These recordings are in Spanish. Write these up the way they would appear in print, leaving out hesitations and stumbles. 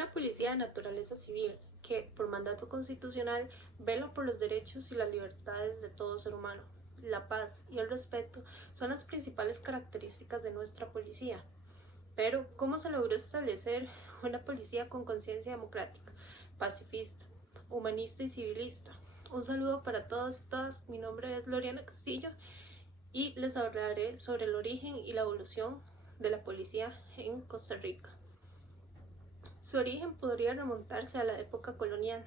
Una policía de naturaleza civil que, por mandato constitucional, vela por los derechos y las libertades de todo ser humano. La paz y el respeto son las principales características de nuestra policía. Pero, ¿cómo se logró establecer una policía con conciencia democrática, pacifista, humanista y civilista? Un saludo para todos y todas. Mi nombre es Loriana Castillo y les hablaré sobre el origen y la evolución de la policía en Costa Rica. Su origen podría remontarse a la época colonial.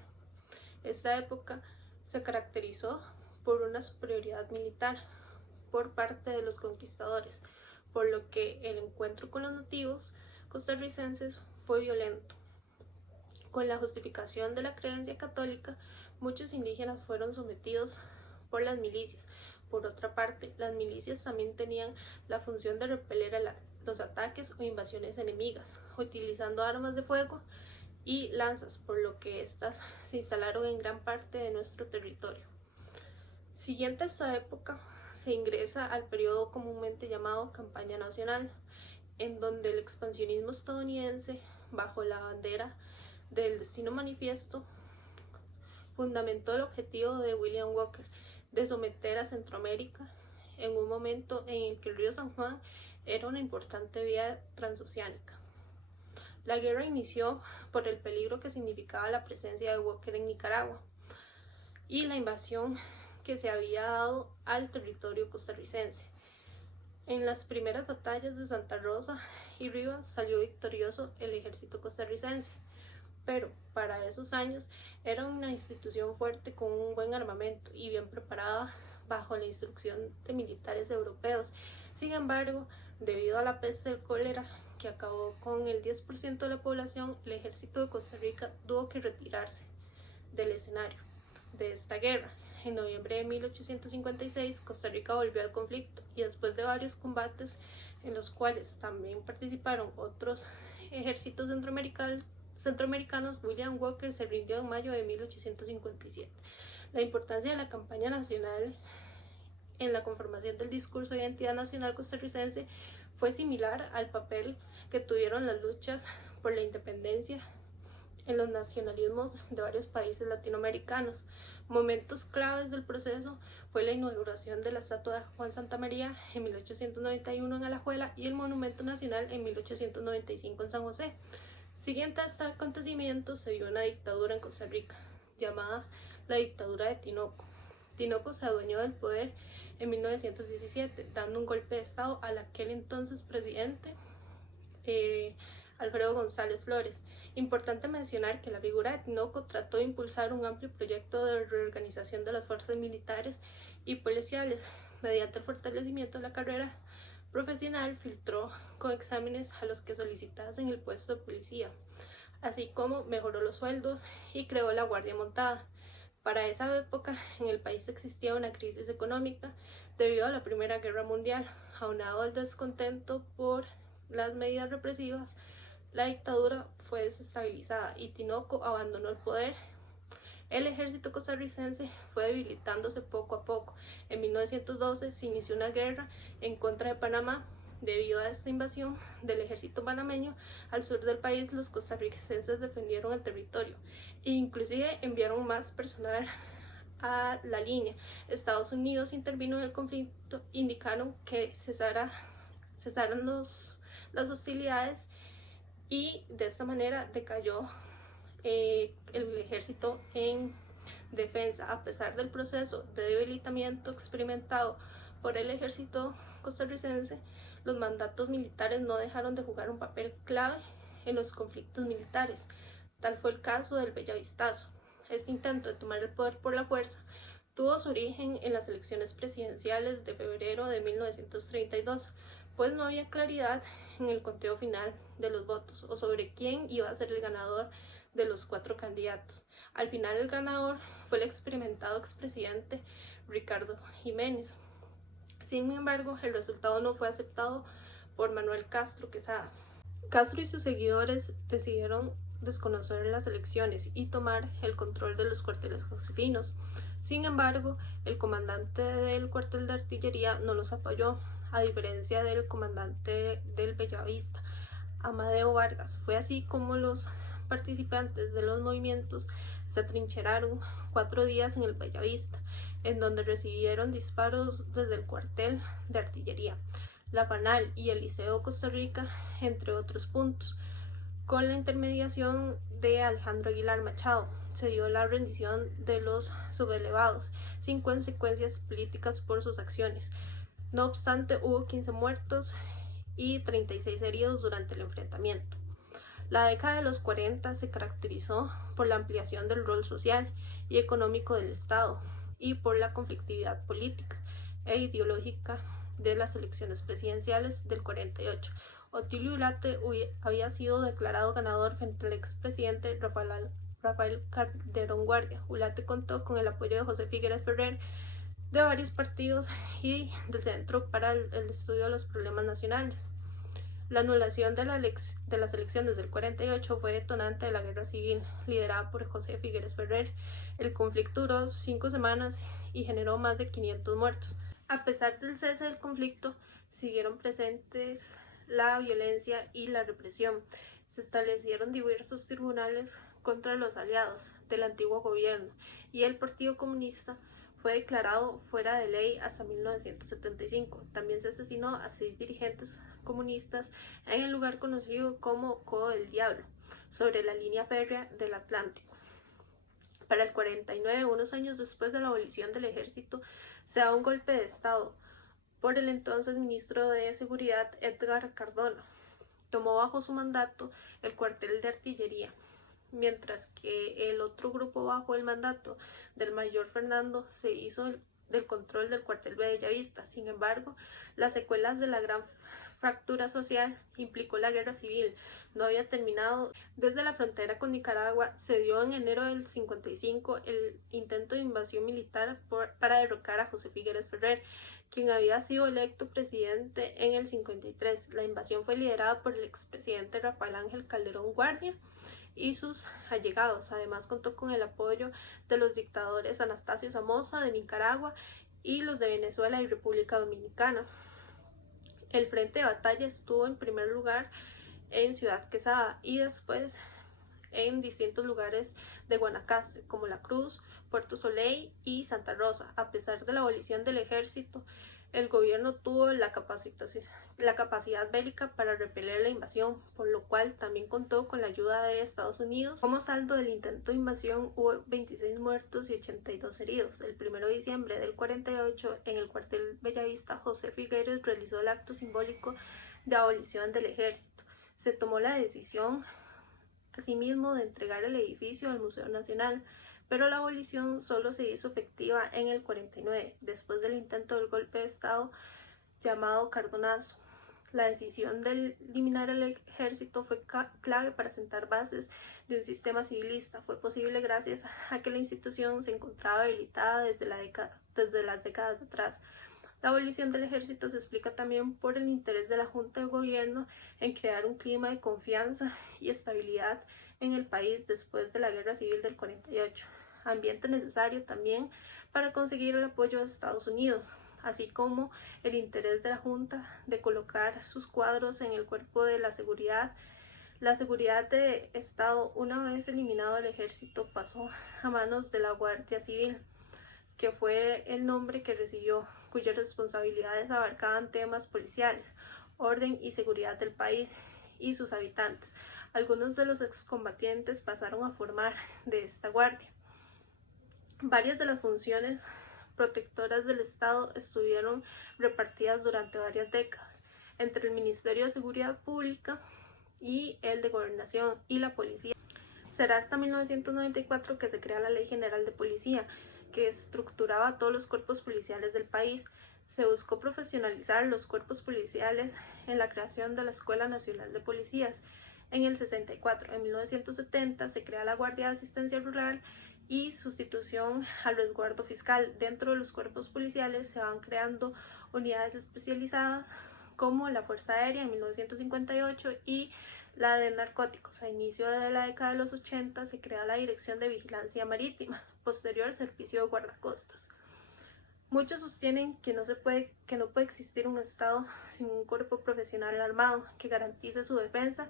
Esta época se caracterizó por una superioridad militar por parte de los conquistadores, por lo que el encuentro con los nativos costarricenses fue violento. Con la justificación de la creencia católica, muchos indígenas fueron sometidos por las milicias. Por otra parte, las milicias también tenían la función de repeler los ataques o invasiones enemigas, utilizando armas de fuego y lanzas, por lo que éstas se instalaron en gran parte de nuestro territorio. Siguiente a esta época, se ingresa al periodo comúnmente llamado Campaña Nacional, en donde el expansionismo estadounidense, bajo la bandera del Destino Manifiesto, fundamentó el objetivo de William Walker de someter a Centroamérica en un momento en el que el río San Juan era una importante vía transoceánica. La guerra inició por el peligro que significaba la presencia de Walker en Nicaragua y la invasión que se había dado al territorio costarricense. En las primeras batallas de Santa Rosa y Rivas salió victorioso el ejército costarricense, pero para esos años era una institución fuerte con un buen armamento y bien preparada bajo la instrucción de militares europeos. Sin embargo, debido a la peste del cólera que acabó con el 10% de la población, el ejército de Costa Rica tuvo que retirarse del escenario de esta guerra. En noviembre de 1856, Costa Rica volvió al conflicto y después de varios combates en los cuales también participaron otros ejércitos centroamericanos, William Walker se rindió en mayo de 1857. La importancia de la campaña nacional en la conformación del discurso de identidad nacional costarricense fue similar al papel que tuvieron las luchas por la independencia en los nacionalismos de varios países latinoamericanos. Momentos claves del proceso fue la inauguración de la estatua de Juan Santamaría en 1891 en Alajuela y el Monumento Nacional en 1895 en San José. Siguiente a este acontecimiento se dio una dictadura en Costa Rica, llamada la dictadura de Tinoco. Tinoco se adueñó del poder en 1917, dando un golpe de estado al aquel entonces presidente Alfredo González Flores. Importante mencionar que la figura de Tinoco trató de impulsar un amplio proyecto de reorganización de las fuerzas militares y policiales. Mediante el fortalecimiento de la carrera profesional, filtró con exámenes a los que solicitasen el puesto de policía, así como mejoró los sueldos y creó la Guardia Montada. Para esa época, en el país existía una crisis económica debido a la Primera Guerra Mundial, aunado al descontento por las medidas represivas. La dictadura fue desestabilizada y Tinoco abandonó el poder. El ejército costarricense fue debilitándose poco a poco. En 1912 se inició una guerra en contra de Panamá. Debido a esta invasión del ejército panameño al sur del país, los costarricenses defendieron el territorio e inclusive enviaron más personal a la línea. Estados Unidos intervino en el conflicto, indicaron que cesaran las hostilidades y de esta manera decayó el ejército en defensa. A pesar del proceso de debilitamiento experimentado por el ejército costarricense, los mandatos militares no dejaron de jugar un papel clave en los conflictos militares. Tal fue el caso del Bellavistazo. Este intento de tomar el poder por la fuerza tuvo su origen en las elecciones presidenciales de febrero de 1932, pues no había claridad en el conteo final de los votos o sobre quién iba a ser el ganador de los 4 candidatos. Al final el ganador fue el experimentado expresidente Ricardo Jiménez. Sin embargo, el resultado no fue aceptado por Manuel Castro Quesada. Castro y sus seguidores decidieron desconocer las elecciones y tomar el control de los cuarteles josefinos. Sin embargo, el comandante del cuartel de artillería no los apoyó, a diferencia del comandante del Bellavista, Amadeo Vargas. Fue así como los participantes de los movimientos se atrincheraron 4 días en el Bellavista, en donde recibieron disparos desde el cuartel de artillería, la FANAL y el Liceo Costa Rica, entre otros puntos. Con la intermediación de Alejandro Aguilar Machado, se dio la rendición de los sublevados, sin consecuencias políticas por sus acciones. No obstante, hubo 15 muertos y 36 heridos durante el enfrentamiento. La década de los 40 se caracterizó por la ampliación del rol social y económico del Estado y por la conflictividad política e ideológica de las elecciones presidenciales del 48. Otilio Ulate había sido declarado ganador frente al expresidente Rafael Calderón Guardia. Ulate contó con el apoyo de José Figueres Ferrer, de varios partidos y del Centro para el Estudio de los Problemas Nacionales. La anulación de las elecciones del 48 fue detonante de la guerra civil liderada por José Figueres Ferrer. El conflicto duró 5 semanas y generó más de 500 muertos. A pesar del cese del conflicto, siguieron presentes la violencia y la represión. Se establecieron diversos tribunales contra los aliados del antiguo gobierno y el Partido Comunista fue declarado fuera de ley hasta 1975. También se asesinó a 6 dirigentes comunistas en el lugar conocido como Codo del Diablo, sobre la línea férrea del Atlántico. Para el 49, unos años después de la abolición del ejército, se da un golpe de Estado por el entonces ministro de Seguridad Edgar Cardona. Tomó bajo su mandato el cuartel de artillería, mientras que el otro grupo bajo el mandato del mayor Fernando se hizo del control del cuartel de Bellavista. Sin embargo, las secuelas de la gran fractura social implicó la guerra civil. No había terminado. Desde la frontera con Nicaragua se dio en enero del 55 el intento de invasión militar para derrocar a José Figueres Ferrer, quien había sido electo presidente en el 53. La invasión fue liderada por el expresidente Rafael Ángel Calderón Guardia y sus allegados. Además contó con el apoyo de los dictadores Anastasio Somoza de Nicaragua y los de Venezuela y República Dominicana. El frente de batalla estuvo en primer lugar en Ciudad Quesada y después en distintos lugares de Guanacaste, como La Cruz, Puerto Soleil y Santa Rosa. A pesar de la abolición del ejército, el gobierno tuvo la capacidad bélica para repeler la invasión, por lo cual también contó con la ayuda de Estados Unidos. Como saldo del intento de invasión hubo 26 muertos y 82 heridos. El 1 de diciembre del 48, en el cuartel Bellavista, José Figueres realizó el acto simbólico de abolición del ejército. Se tomó la decisión asimismo de entregar el edificio al Museo Nacional, pero la abolición solo se hizo efectiva en el 49, después del intento del golpe de Estado llamado Cardonazo. La decisión de eliminar el ejército fue clave para sentar bases de un sistema civilista. Fue posible gracias a que la institución se encontraba habilitada desde las décadas atrás. La abolición del ejército se explica también por el interés de la Junta de Gobierno en crear un clima de confianza y estabilidad en el país después de la Guerra Civil del 48, ambiente necesario también para conseguir el apoyo de Estados Unidos, así como el interés de la Junta de colocar sus cuadros en el cuerpo de la seguridad. La seguridad de Estado, una vez eliminado el ejército, pasó a manos de la Guardia Civil, que fue el nombre que recibió, cuyas responsabilidades abarcaban temas policiales, orden y seguridad del país y sus habitantes. Algunos de los excombatientes pasaron a formar de esta guardia. Varias de las funciones protectoras del Estado estuvieron repartidas durante varias décadas entre el Ministerio de Seguridad Pública y el de Gobernación y la Policía. Será hasta 1994 que se crea la Ley General de Policía, que estructuraba todos los cuerpos policiales del país. Se buscó profesionalizar los cuerpos policiales en la creación de la Escuela Nacional de Policías. En el 64, en 1970, se crea la Guardia de Asistencia Rural y sustitución al resguardo fiscal. Dentro de los cuerpos policiales se van creando unidades especializadas como la Fuerza Aérea en 1958 y la de narcóticos. A inicio de la década de los 80 se crea la Dirección de Vigilancia Marítima, posterior servicio de guardacostas. Muchos sostienen que no puede existir un Estado sin un cuerpo profesional armado que garantice su defensa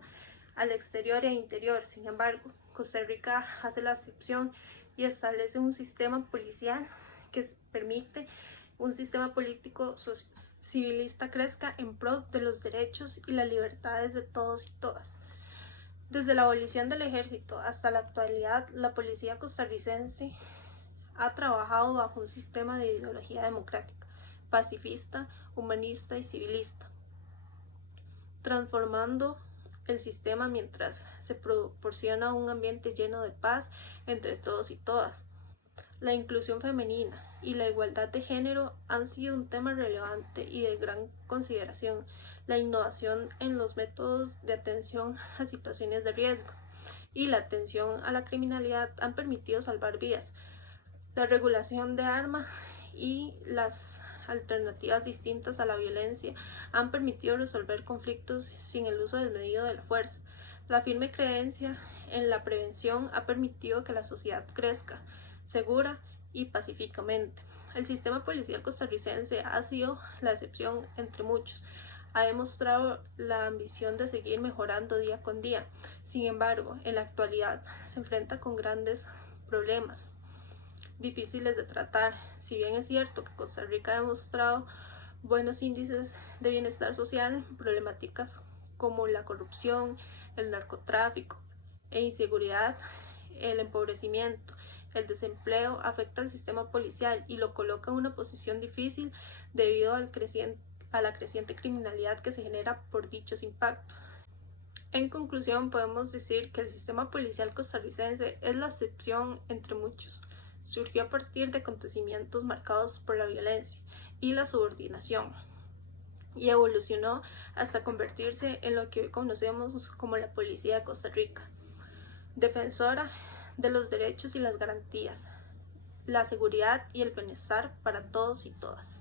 al exterior e interior. Sin embargo, Costa Rica hace la excepción y establece un sistema policial que permite un sistema político civilista crezca en pro de los derechos y las libertades de todos y todas. Desde la abolición del ejército hasta la actualidad, la policía costarricense ha trabajado bajo un sistema de ideología democrática, pacifista, humanista y civilista, transformando el sistema mientras se proporciona un ambiente lleno de paz entre todos y todas. La inclusión femenina y la igualdad de género han sido un tema relevante y de gran consideración. La innovación en los métodos de atención a situaciones de riesgo y la atención a la criminalidad han permitido salvar vidas. La regulación de armas y las alternativas distintas a la violencia han permitido resolver conflictos sin el uso desmedido de la fuerza. La firme creencia en la prevención ha permitido que la sociedad crezca segura y pacíficamente. El sistema policial costarricense ha sido la excepción entre muchos. Ha demostrado la ambición de seguir mejorando día con día. Sin embargo, en la actualidad se enfrenta con grandes problemas difíciles de tratar. Si bien es cierto que Costa Rica ha demostrado buenos índices de bienestar social, problemáticas como la corrupción, el narcotráfico e inseguridad, el empobrecimiento, el desempleo afecta al sistema policial y lo coloca en una posición difícil debido a la creciente criminalidad que se genera por dichos impactos. En conclusión, podemos decir que el sistema policial costarricense es la excepción entre muchos. Surgió a partir de acontecimientos marcados por la violencia y la subordinación y evolucionó hasta convertirse en lo que hoy conocemos como la Policía de Costa Rica, defensora de los derechos y las garantías, la seguridad y el bienestar para todos y todas.